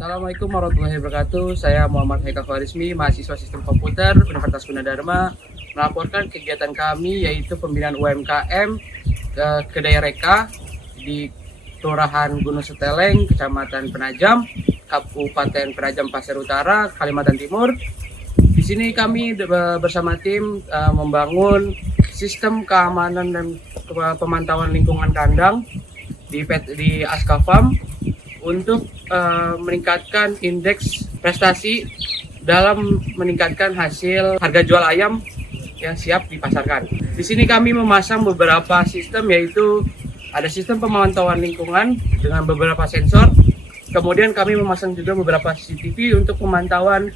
Assalamualaikum warahmatullahi wabarakatuh. Saya Muhammad Haikal Farismi, mahasiswa Sistem Komputer Universitas Gunadarma, melaporkan kegiatan kami yaitu pembinaan UMKM Kedai Reka di Kelurahan Gunung Seteleng, Kecamatan Penajam, Kabupaten Penajam Pasir Utara, Kalimantan Timur. Di sini kami bersama tim membangun sistem keamanan dan pemantauan lingkungan kandang di Askafam untuk meningkatkan indeks prestasi dalam meningkatkan hasil harga jual ayam yang siap dipasarkan. Di sini kami memasang beberapa sistem, yaitu ada sistem pemantauan lingkungan dengan beberapa sensor. Kemudian kami memasang juga beberapa CCTV untuk pemantauan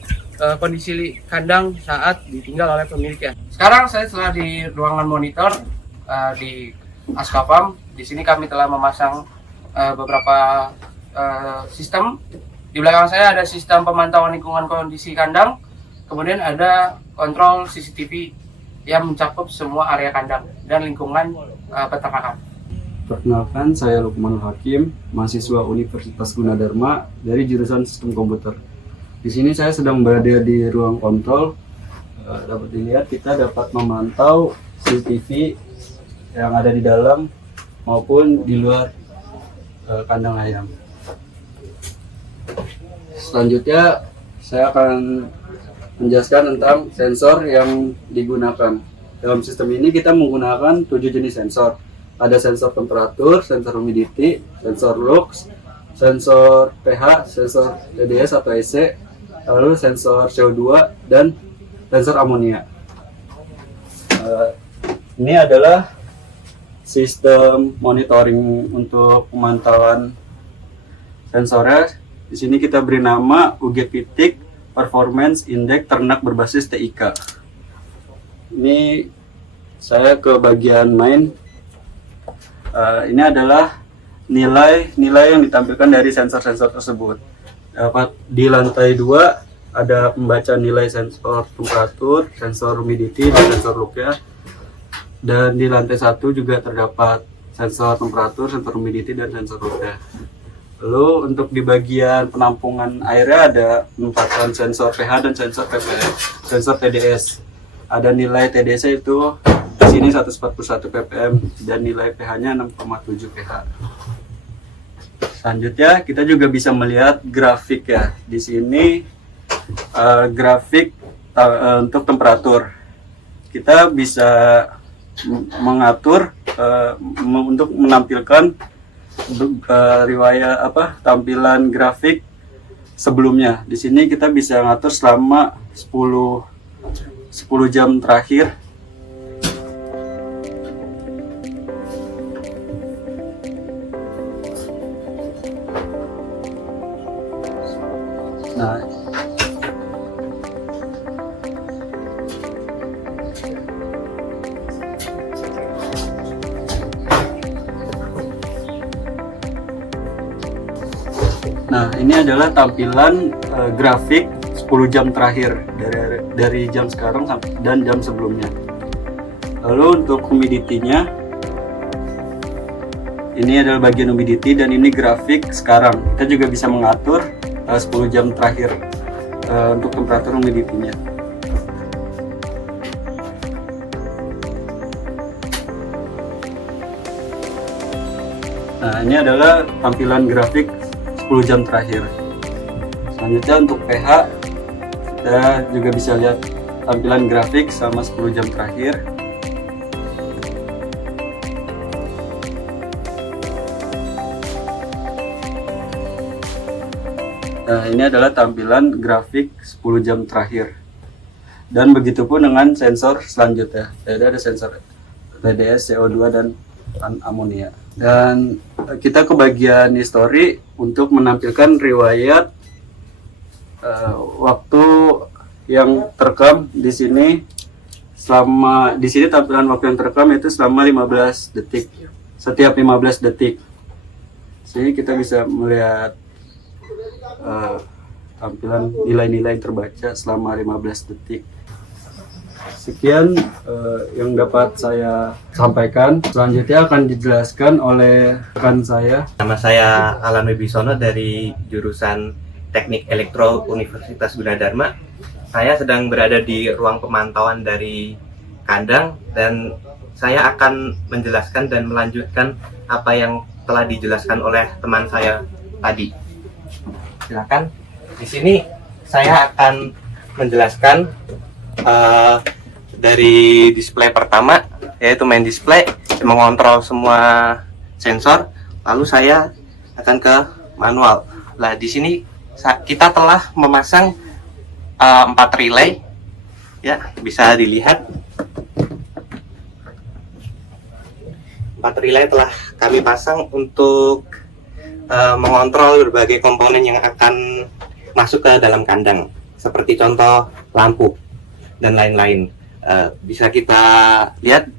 kondisi kandang saat ditinggal oleh pemiliknya. Sekarang saya telah di ruangan monitor di Askafam. Di sini kami telah memasang beberapa sistem. Di belakang saya ada sistem pemantauan lingkungan kondisi kandang, kemudian ada kontrol CCTV yang mencakup semua area kandang dan lingkungan peternakan. Perkenalkan, saya Lukman Hakim, mahasiswa Universitas Gunadarma dari jurusan Sistem Komputer. Di sini saya sedang berada di ruang kontrol. Dapat dilihat kita dapat memantau CCTV yang ada di dalam maupun di luar kandang ayam. Selanjutnya saya akan menjelaskan tentang sensor yang digunakan. Dalam sistem ini kita menggunakan 7 jenis sensor. Ada sensor temperatur, sensor humidity, sensor lux, sensor pH, sensor TDS atau EC, lalu sensor CO2 dan sensor amonia. Ini adalah sistem monitoring untuk pemantauan sensornya. Di sini kita beri nama UGPTIC Performance Index Ternak Berbasis TIK. Ini saya ke bagian main. Ini adalah nilai yang ditampilkan dari sensor-sensor tersebut. Dapat di lantai 2 ada pembaca nilai sensor temperatur, sensor humidity, dan sensor lux-nya. Dan di lantai 1 juga terdapat sensor temperatur, sensor humidity, dan sensor lux-nya. Lalu untuk di bagian penampungan airnya ada penempatan sensor pH dan sensor ppm, sensor TDS. Ada nilai TDS itu di sini 141 ppm dan nilai pH-nya 6,7 pH. Selanjutnya kita juga bisa melihat grafik ya. Di sini grafik untuk temperatur. Kita bisa mengatur untuk menampilkan riwayat tampilan grafik sebelumnya. Di sini kita bisa ngatur selama 10 jam terakhir. Nah, ini adalah tampilan grafik 10 jam terakhir dari jam sekarang dan jam sebelumnya. Lalu untuk humidity-nya, ini adalah bagian humidity dan ini grafik sekarang. Kita juga bisa mengatur 10 jam terakhir untuk temperatur humidity-nya. Nah, ini adalah tampilan grafik 10 jam terakhir. Selanjutnya untuk pH, kita juga bisa lihat tampilan grafik selama 10 jam terakhir. Nah, ini adalah tampilan grafik 10 jam terakhir. Dan begitu pun dengan sensor selanjutnya. Jadi ada sensor TDS, CO2, dan amonia. Dan kita ke bagian history untuk menampilkan riwayat waktu yang terekam di sini. Di sini tampilan waktu yang terekam itu selama 15 detik. Setiap 15 detik. Jadi kita bisa melihat tampilan nilai-nilai yang terbaca selama 15 detik. Sekian yang dapat saya sampaikan. Selanjutnya akan dijelaskan oleh rekan saya. Nama saya Alan Wibisono dari jurusan Teknik Elektro Universitas Gunadarma. Saya sedang berada di ruang pemantauan dari kandang dan saya akan menjelaskan dan melanjutkan apa yang telah dijelaskan oleh teman saya tadi. Silakan. Di sini saya akan menjelaskan dari display pertama, yaitu main display, mengontrol semua sensor. Lalu saya akan ke manual. Nah, di sini kita telah memasang 4 relay, ya, bisa dilihat. 4 relay telah kami pasang untuk mengontrol berbagai komponen yang akan masuk ke dalam kandang, seperti contoh lampu dan lain-lain. Bisa kita lihat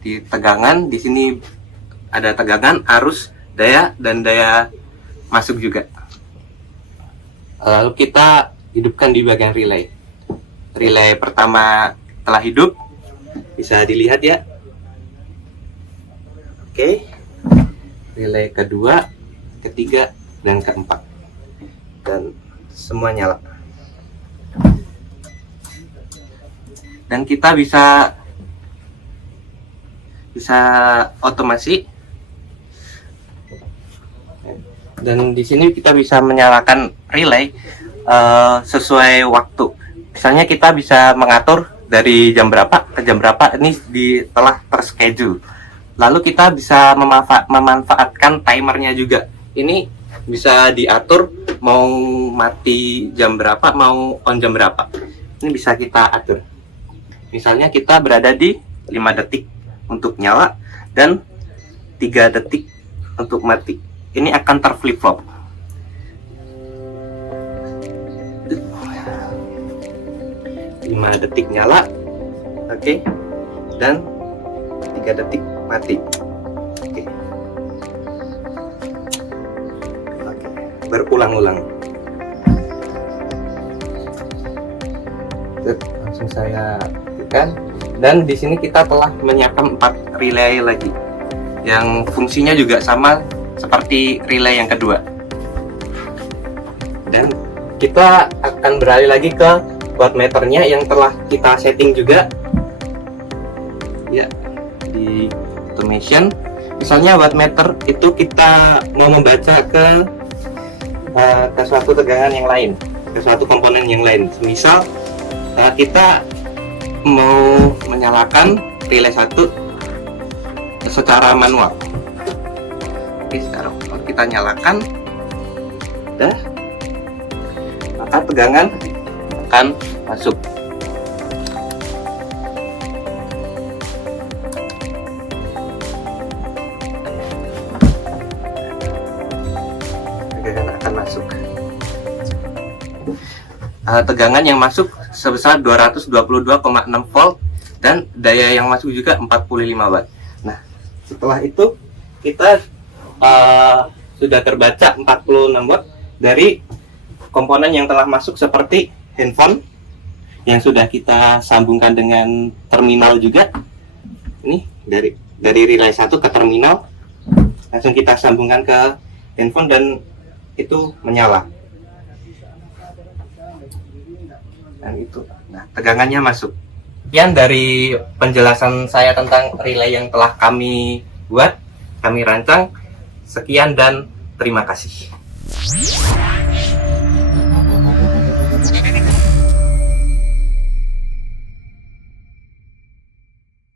di tegangan. Di sini ada tegangan, arus, daya, dan daya masuk juga. Lalu kita hidupkan di bagian relay. Relay pertama telah hidup, bisa dilihat ya. Oke. Relay kedua, ketiga, dan keempat, dan semua nyala. Dan kita bisa otomasi. Dan di sini kita bisa menyalakan relay sesuai waktu. Misalnya kita bisa mengatur dari jam berapa ke jam berapa, ini telah terschedule. Lalu kita bisa memanfaatkan timernya juga. Ini bisa diatur mau mati jam berapa, mau on jam berapa. Ini bisa kita atur. Misalnya kita berada di 5 detik untuk nyala dan 3 detik untuk mati. Ini akan terflip flop. Lima detik nyala, oke, dan 3 detik mati. Oke. Berulang-ulang. Langsung saya tekan, dan di sini kita telah menyiapkan 4 relay lagi yang fungsinya juga sama seperti relay yang kedua. Dan kita akan beralih lagi ke wattmeternya yang telah kita setting juga ya di automation. Misalnya wattmeter itu kita mau membaca ke suatu tegangan yang lain, ke suatu komponen yang lain. Misal kita mau menyalakan relay 1 secara manual. Oke, sekarang kita nyalakan, maka tegangan akan masuk. Tegangan akan masuk. Tegangan yang masuk sebesar 222,6 volt dan daya yang masuk juga 45 watt. Nah, setelah itu kita sudah terbaca 46 watt dari komponen yang telah masuk seperti handphone yang sudah kita sambungkan dengan terminal juga. Ini dari relay 1 ke terminal, langsung kita sambungkan ke handphone dan itu menyala. Dan itu, nah, tegangannya masuk. Sekian dari penjelasan saya tentang relay yang telah kami buat, kami rancang. Sekian dan terima kasih.